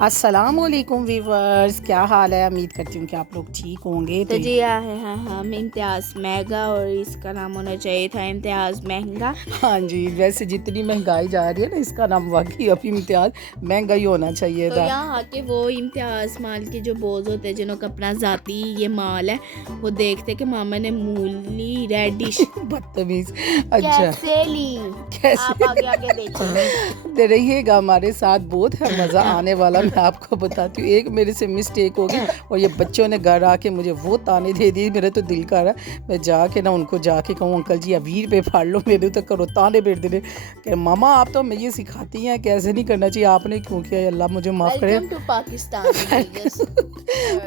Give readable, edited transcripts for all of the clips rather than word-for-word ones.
अस्सलामुअलैकुम वीवर्स, क्या हाल है। उम्मीद करती हूँ कि आप लोग ठीक होंगे। तो जी है हम इम्तियाज़ महंगा और इसका नाम होना चाहिए था इम्तियाज़ महंगा। हाँ जी, वैसे जितनी महंगाई जा रही है ना, इसका नाम वाकई अब इम्तियाज़ महंगा ही होना चाहिए तो था। यहाँ आके वो इम्तियाज़ माल के जो बोझ होते हैं जिन्होंने अपना ज़ाती ये माल है वो देखते कि मामा ने मूली रेडिश बदतमीज। अच्छा, कैसे ली। कैसे आप आगे आगे देखिए। दे रहिएगा, हमारे साथ बहुत है मज़ा आने वाला। मैं आपको बताती हूँ, एक मेरे से मिस्टेक होगी और ये बच्चों ने घर आके मुझे वो ताने दे दिए। मेरा तो दिल कर रहा है मैं जाके ना उनको जाके कहूँ, अंकल जी अवीर पे फाड़ लो, मेरे तो करो ताने बेट दे कि मामा आप तो हमें ये सिखाती हैं कैसे नहीं करना चाहिए, आपने क्यों किया, अल्लाह मुझे माफ़ करे। Welcome to Pakistan.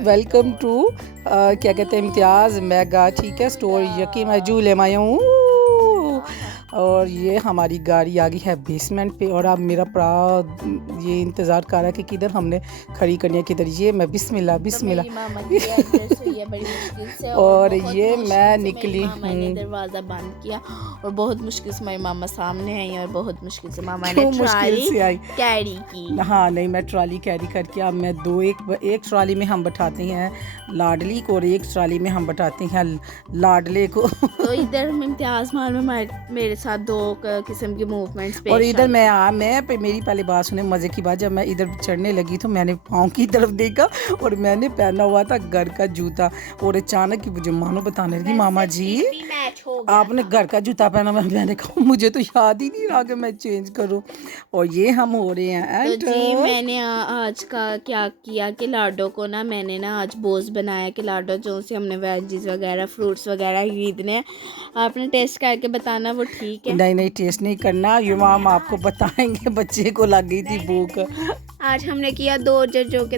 Welcome to क्या कहते हैं, इम्तियाज़ मेगा, ठीक है, स्टोर यकीन मजू ले माया हूँ। और ये हमारी गाड़ी आ गई है बेसमेंट पे और अब मेरा पड़ा ये इंतज़ार कर रहा है कि किधर हमने खड़ी करनी है, किधर। ये मैं बिस्मिल्लाह बिस्मिल्लाह और ये मैं निकली हूँ। दरवाज़ा बंद किया और बहुत मुश्किल से मेरी मामा सामने आई और बहुत मुश्किल से मामा ने क्यों मुश्किल से आई? कैरी की। हाँ नहीं, मैं ट्रॉली कैरी करके अब मैं एक ट्रॉली में हम बैठाते हैं लाडली को और एक ट्रॉली में हम बैठाते हैं लाडले को। तो इधर इम्तियाज़ माल में मेरे साथ दो किस्म की मूवमेंट्स और इधर मेरी पहले बात सुने, मज़े की बात, जब मैं इधर चढ़ने लगी तो मैंने पाँव की तरफ देखा और मैंने पहना हुआ था घर का जूता और अचानक मुझे मानो बताने लगी, मामा जी आपने घर का जूता पहना। मैंने कहा मुझे तो याद ही नहीं रहा कि मैं चेंज करूँ। और ये हम हो रहे हैं तो जी मैंने आज का क्या किया कि लाडो को ना मैंने ना आज बोझ बनाया कि लाडो जो से हमने वेजीज वगैरह फ्रूट्स वगैरह खरीदने हैं, आपने टेस्ट करके बताना वो ठीक है। नहीं टेस्ट नहीं करना, ये माम आपको बताएंगे, बच्चे को लग गई थी भूख। आज हमने किया दो जजों के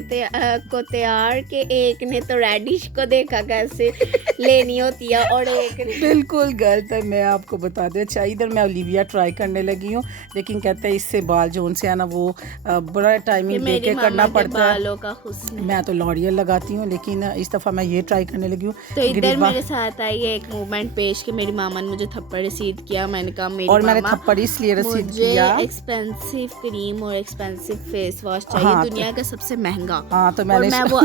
को तैयार कि एक ने तो रेडिश को देखा कैसे लेनी होती है और एक बिल्कुल गलत है, मैं आपको बता दें। अच्छा, इधर मैं ओलिविया ट्राई करने लगी हूँ, लेकिन कहते हैं इससे बाल जो उनसे है ना वो बड़ा टाइमिंग लेके करना पड़ता है। बालों का हुस्न। मैं तो लॉरियल लगाती हूँ, लेकिन इस दफ़ा मैं ये ट्राई करने लगी हूँ। तो इधर मेरे साथ आई है एक मूवमेंट पेश कि मेरी मामा ने मुझे थप्पड़ रसीद किया। मैंने कहा मेरी और मैंने थप्पड़ इसलिए रसीद किया, एक्सपेंसिव क्रीम और एक्सपेंसिव फेस वॉश चाहिए। हाँ, दुनिया का सबसे महंगा। हाँ तो मैं वो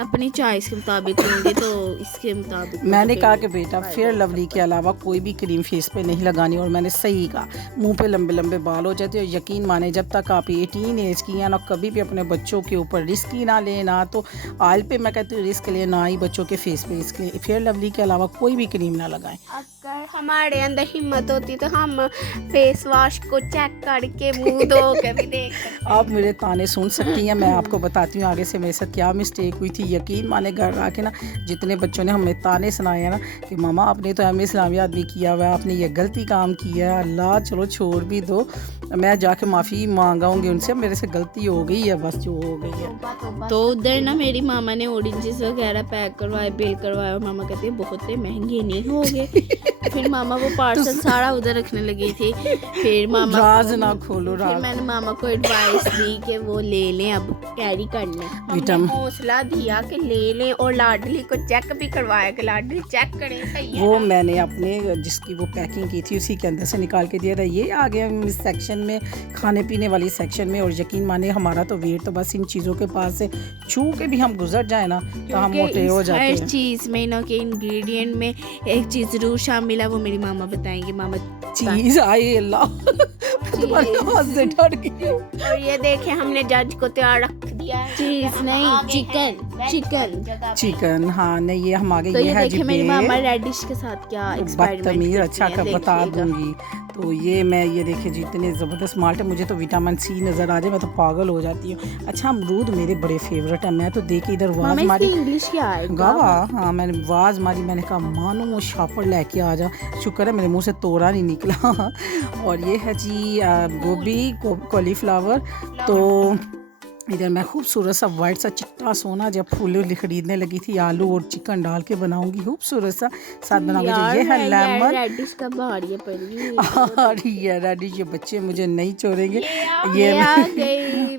अपनी चॉइस के मुताबिक लूँगी, तो इसके मुताबिक मैंने कहा कि बेटा फेयर लवली के अलावा कोई भी क्रीम फेस पे नहीं लगानी। और मैंने सही कहा, मुंह पे लंबे लंबे बाल हो जाते हैं। और यकीन माने जब तक आप 18 एज की हैं ना, कभी भी अपने बच्चों के ऊपर रिस्क ही ना लेना। तो ऑयल पे मैं कहती हूँ रिस्क ले, ना ही बच्चों के फेस पे रिस्क ले। फेयर लवली के अलावा कोई भी क्रीम ना लगाएं। अगर हमारे अंदर हिम्मत होती तो हम फेस वॉश को चेक करके मुंह धो के भी देख सकते। आप मेरे ताने सुन सकती हैं, मैं आपको बताती हूँ आगे से मेरे साथ क्या मिस्टेक हुई थी। यकीन माने घर आके ना जितने बच्चों ने हमें ताने सुनाए हैं ना कि मामा आपने तो एम इस्लामी आदमी किया हुआ है, आपने ये गलती काम किया है, अल्लाह चलो छोड़ भी दो, मैं जाके माफ़ी मांगाऊंगी उनसे, मेरे से गलती हो गई है, बस जो हो गई है। तो उधर ना मेरी मामा ने ऑरेंजेस वगैरह पैक करवाए, बिल करवाया और मामा कहती है बहुत महंगे नहीं हो गए। फिर मामा वो पार्सल सारा उधर रखने लगी थी। फिर मामा राज ना खोलो, फिर मैंने मामा को एडवाइस दी कि वो ले लें, अब कैरी कर लें। हमने हौसला दिया कि ले लें और लाडली को चेक भी करवाया कि लाडली चेक करें सही है। वो मैंने अपने जिसकी वो पैकिंग की थी उसी के अंदर से निकाल के दिया था। ये आ गया इस सेक्शन में, खाने पीने वाली सेक्शन में। और यकीन माने हमारा तो वेट तो बस इन चीज़ों के पास से छू के भी हम गुजर जाए ना तो हम मोटे हो जाते हैं। हर चीज़ में ना के इंग्रेडिएंट में एक चीज़ जरूर शामिल है, वो मेरी मामा बताएंगे। मामा चीज़ आई अल्लाह तुम्हारे हाथ से डर गई। और ये देखें हमने जज को तैयार रख दिया है। चीज़ नहीं, चिकन। हाँ नहीं, ये हम आगे तो ये है जी मेरी मामा रेडिश के साथ क्या बदतमीज। अच्छा का बता दूंगी। तो ये मैं ये देखिए जी इतने ज़बरदस्त माल्ट है, मुझे तो विटामिन सी नज़र आ जाए मैं तो पागल हो जाती हूँ। अच्छा, अमरूद मेरे बड़े फेवरेट है। मैं तो देख इधर वाज मारी, इंग्लिश क्या है गावा। हाँ मैंने वाज मारी, मैंने कहा मानो वो शापर लेके आ जा। शुक्र है मेरे मुंह से तोड़ा नहीं निकला। और ये है जी गोभी कॉलीफ्लावर। तो इधर मैं खूबसूरत सा वाइट सा चिट्टा सोना जब फूल खरीदने लगी थी, आलू और चिकन डाल के बनाऊंगी खूबसूरत सा साथ बनाऊंगी। ये है लेमन। रेडिश का भारी पड़ी और ये रेडिश, ये बच्चे मुझे नहीं छोड़ेंगे। ये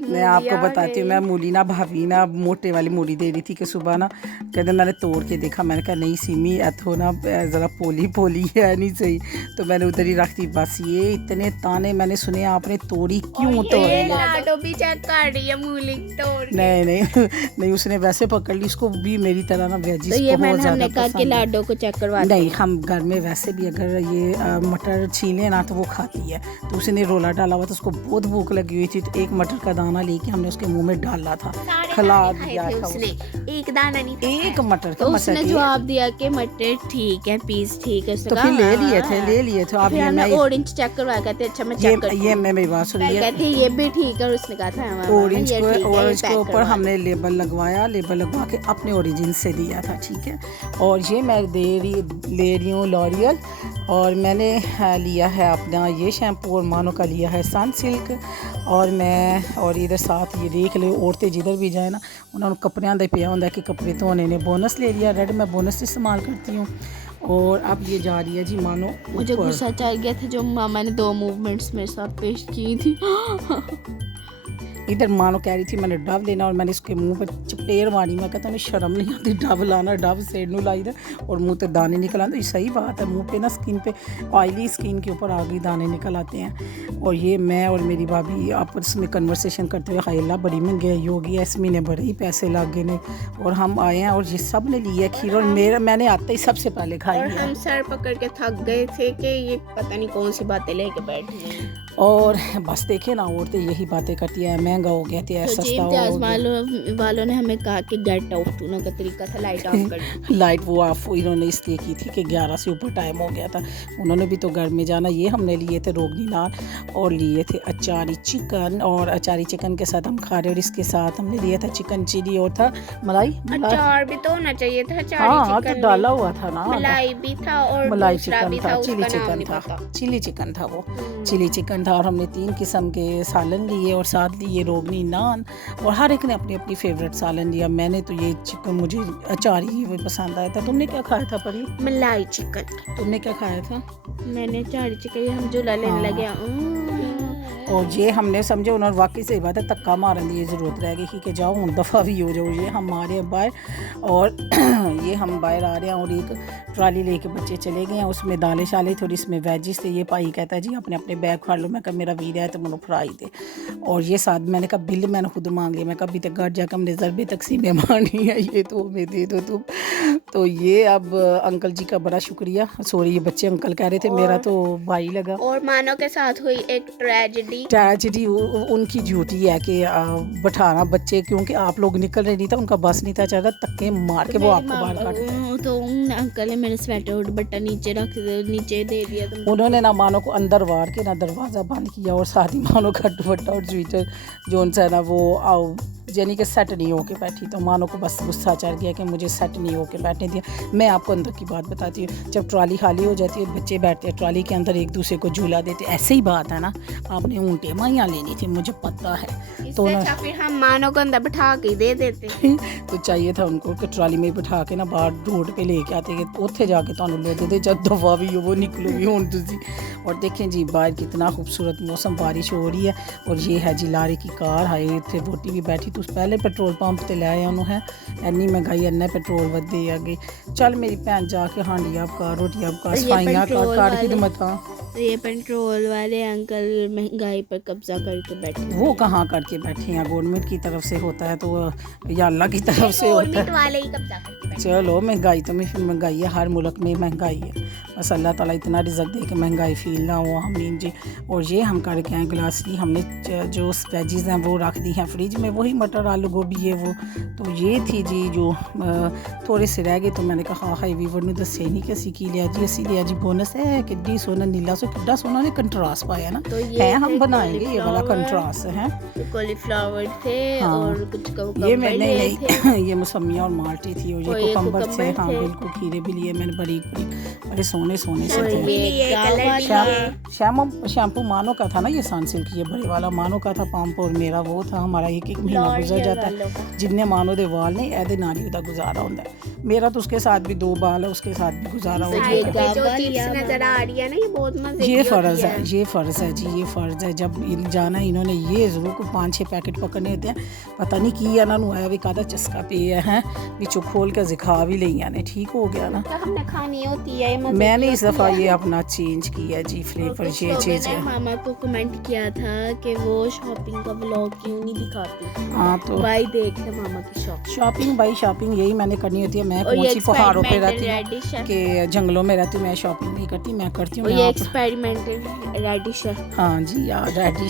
मैं आपको बताती हूँ, मैं मूली ना भाभी ना मोटे वाली मूली दे रही थी कि सुबह ना कहते मैंने तोड़ के देखा, मैंने कहा नहीं सीमी एथो ना ज़रा पोली पोली है नहीं सही, तो मैंने उधर ही रख दी। बस ये इतने ताने मैंने सुने, आपने तोड़ी क्यों? तो भी चेक कर रही है उंगली तोड़ के। नहीं नहीं नहीं, उसने वैसे पकड़ ली, उसको भी मेरी तरह ना वेजिस तो ये बहुत मैंने ज़्यादा हमने कहा कि पसंद है। लाडो को चेक करवा दो। नहीं, हम घर में वैसे भी अगर ये मटर छीले ना तो वो खाती है, तो उसने रोला डाला हुआ, तो उसको बहुत भूख लगी हुई थी, तो एक मटर का दाना लेके हमने उसके मुंह में डाला था, खिला दिया था उसने, उसको। एक दाना नहीं खाया। एक मटर तो का उसने मटर जवाब दिया कि मटर ठीक है, पीस ठीक है। उसने तो कहा, फिर ले लिए हाँ, थे, ले लिए थे। अब फिर ये हमने मैं ऑरेंज चेक करवाया, कहते अच्छा मैं चेक करती ये हूँ। मैं मेरी बात सुनिए, कहते ये भी ठीक है, और उसने कहा था हाँ, मामा, ऑरेंज ये को, ठीक है, ऑरेंज के पैक ऊपर करवा हमने लेबल लगवाया, लेबल लगवा के अपने ओरिजिन से दिया था, ठीक है। और ये मैं ले रही हूँ लॉरियल, और मैंने लिया है अपना ये शैम्पू, और मानो का लिया है सनसिल्क। और इधर साथ ये देख लो, औरतें जिधर भी जाए ना, उन्होंने कपड़ियां दे पिया होंगे कि कपड़े धोने ने बोनस ले लिया, रेड मैं बोनस इस्तेमाल करती हूँ। और अब ये जा रही है जी मानो मुझे ऊपर। गुस्सा चढ़ गया था जो मामा ने 2 मूवमेंट्स मेरे साथ पेश की थी। इधर मानो कह रही थी मैंने डव लेना, और मैंने इसके मुंह पे चपेड़ मारी। मैं कहता हूँ शर्म नहीं आती डव लाना, डव सेड नू लाई दे और मुंह पे दाने निकल आते। ये सही बात है, मुंह पे ना स्किन पे, ऑयली स्किन के ऊपर आगे दाने निकल आते हैं। और ये मैं और मेरी भाभी आपस में कन्वर्सेशन करते हुए, हाइला बड़ी महंगाई होगी है, इस महीने बड़े ही पैसे लग गए ने, और हम आए हैं और ये सब ने लिया खीर, और मैंने आते ही सबसे पहले खाई और है। हम सर पकड़ के थक गए थे कि ये पता नहीं कौन सी बातें लेके बैठी हैं। और बस देखे ना, औरतें यही बातें करती है, महंगा हो गया था, तो सस्ता इम्तियाज हो गया। वालों ने हमें कहा कि गेट आउट होने का तरीका था लाइट ऑफ कर। लाइट वो ऑफ इन्होंने इसलिए की थी कि 11 से ऊपर टाइम हो गया था, उन्होंने भी तो घर में जाना। ये हमने लिए थे रोगनी नान, और लिए थे अचारी चिकन, और अचारी चिकन के साथ हम खा रहे, और इसके साथ हमने लिया था चिकन चिली, और था मलाई। अचार भी तो होना चाहिए था, अचारी हाँ चिकन तो डाला हुआ था ना, मलाई भी था, और मलाई दूसरा चिकन भी था, था, चिली उसका नाम चिकन नहीं था, पता। चिली चिकन था वो, चिली चिकन था। और हमने 3 किस्म के सालन लिए, और साथ लिए रोगनी नान, और हर एक ने अपनी अपनी फेवरेट सालन लिया। मैंने तो ये चिकन, मुझे अचारी वो पसंद आया था। तुमने क्या खाया था परी? मलाई चिकन। तुमने क्या खाया था? मैंने अचारी चिकन, हम झूला लेने लगे। और ये हमने समझे उन्होंने वाकई सही बात है, धक्का मारने की ज़रूरत रह गई कि जाओ हम दफ़ा भी हो जाओ। ये हम आ रहे हैं बाहर, और ये हम बाहर आ रहे हैं, और एक ट्राली लेके बच्चे चले गए हैं, उसमें दालें शाले थोड़ी, इसमें वेजिस थे। ये भाई कहता है जी अपने अपने बैग फाड़ लो। मैं कहा मेरा वीर है तो मुझे फ्राई दे। और ये साथ मैंने कहा बिल मैंने खुद मांग लिया। मैं कहा अभी तक घर जाकर हमने ज़रबे तकसीमें मांगी है, ये तो हमें दे दो तुम। तो ये अब अंकल जी का बड़ा शुक्रिया। सॉरी ये बच्चे अंकल कह रहे थे, मेरा तो भाई लगा। और मानो के साथ हुई एक ट्रेजेडी उनकी ड्यूटी है कि बैठाना बच्चे, क्योंकि आप लोग निकल रहे नहीं था, उनका बस नहीं था चल रहा, धक्के मार के वो आपको बाहर काट। तो अंकल ने मेरे स्वेटर और दुपट्टा नीचे दे दिया। उन्होंने ना मानो को अंदर वार के ना दरवाज़ा बंद किया, और साथ ही मानो का दुपट्टा और स्वेटर जोन सा है ना वो यानी कि सेट नहीं होके बैठी। तो मानो को बस गुस्सा चढ़ गया कि मुझे सेट नहीं होके बैठने दिया। मैं आपको अंदर की बात बताती हूँ, जब ट्रॉली खाली हो जाती है, बच्चे बैठते हैं ट्रॉली के अंदर, एक दूसरे को झूला देते, ऐसे ही बात है ना। आपने ऊँटे माइयाँ लेनी थी, मुझे पता है। तो अच्छा फिर हम मानो को अंदर बैठा के दे देते। तो चाहिए था उनको कि ट्रॉली में बैठा के ना बाहर रोड पे लेके आते कि उत्थे जाके तुहानू ले देते, जब दफा भी हो वो निकलो भी हुण तुसी। और देखें जी बाहर कितना खूबसूरत मौसम, बारिश हो रही है। और ये है जी लारे की कार, हाए इतने वोटी भी बैठी। तुस पहले पेट्रोल पंप ते लाए उन्होंने है, इन्नी महंगाई इन्ना पेट्रोल वधे अगे। चल मेरी भैन जाके हांडी आपका रोटी आपका सफाइयाँ कर खिदमतां। ये पेट्रोल वाले अंकल महंगाई पर कब्जा करके बैठे। वो कहाँ करके बैठे हैं, गवर्नमेंट की तरफ से होता है तो, या अल्लाह की तरफ से होता है। वाले ही कब्जा करके बैठे। चलो महंगाई तो महंगाई है, हर मुल्क में महंगाई है। बस अल्लाह ताला इतना रिज़्क दे कि महंगाई फील ना हो आमीन जी। और ये हम करके आए गिलासरी, हमने जो वेजिज़ हैं वो रख दी हैं फ्रिज में, वही मटर आलू गोभी है वो। तो ये थी जी जो थोड़े से रह गए, तो मैंने कहा हाई वीवर ने दसे नहीं कि असी की लिया जी, असी लिया जी बोनस है। किड्डी सोना नीला सो किड्डा सोना ने कंट्रास्ट पाया ना, तो है हम बनाएंगे ये वाला कंट्रास्ट है। कॉलीफ्लावर थे, हाँ, और कुछ ये मैं नहीं ये मौसमिया और माल्टी थी, और ये कुकम्बर थे। हाँ बिल्कुल, खीरे भी लिए मैंने बारीक बारीक, बड़े सोने सोने से थे। शैम्पू मानो का था ना, ये सनसिल्क, ये बड़े वाला मानो का था पंप, और मेरा वो था। हमारा एक महीना गुजर जाता है, जिन्ने मानो दे वाल ने ऐदे नाल ही गुजारा होता है। मेरा तो उसके साथ भी 2 बाल है, उसके साथ भी गुजारा हो जाता है। जो चिप्स नजर आ रही है ना, ये बहुत मजे ये की फ़र्ज़ होती है, ये फ़र्ज़ है जी, ये फ़र्ज़ है। जब जाना इन्होंने ये ज़रूर को 5-6 पैकेट पकड़ने होते हैं। पता नहीं की इन्होंने आया भी कादा चस्का पे है बिचों खोल के दिखा भी ली ने, ठीक हो गया ना। तो हमने खानी होती है, मजे मैंने की इस होती दफ़ा है। ये अपना चेंज किया जी, और फ्लेवर कुछ ये लोगों चीज़ ने है। मामा को कमेंट किया था कि वो शॉपिंग का व्लॉग क्यों नहीं दिखाती। हाँ तो भाई देख ले मामा की शॉपिंग। शॉपिंग भाई शॉपिंग यही मैंने करनी होती है। मैं और कौन ये सी पहाड़ों पे एक्सपेरिमेंटल रहती हूँ रेडिश है, कि जंगलों में रहती हूँ। मैं शॉपिंग नहीं करती, मैं करती हूँ और मैं ये आप। एक्सपेरिमेंटल रेडिश है। हाँ जी यार डैडी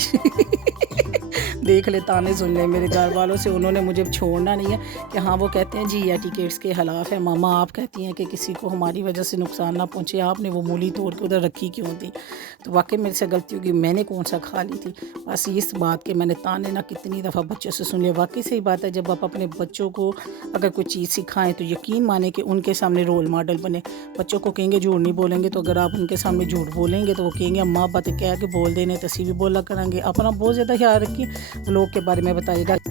देख ले, ताने सुन ले मेरे घर वालों से, उन्होंने मुझे छोड़ना नहीं है कि हाँ वो कहते हैं जी एटिकेट्स के खिलाफ है। मामा आप कहती हैं कि किसी को हमारी वजह से नुकसान ना पहुँचे, आपने वो मूली तोड़ के उधर रखी क्यों थी? तो वाकई मेरे से गलती होगी, मैंने कौन सा खा ली थी। बस इस बात के मैंने ताने ना कितनी दफ़ा बच्चों से सुन लिया। वाकई सही बात है, जब आप अपने बच्चों को अगर कोई चीज़ सिखाएं तो यकीन माने कि उनके सामने रोल मॉडल बने। बच्चों को कहेंगे झूठ नहीं बोलेंगे, तो अगर आप उनके सामने झूठ बोलेंगे तो वो कहेंगे अम्मा बात कह के बोल देने, तसी भी बोला करेंगे। अपना बहुत ज़्यादा ख्याल रखिए, लोग के बारे में बताइएगा।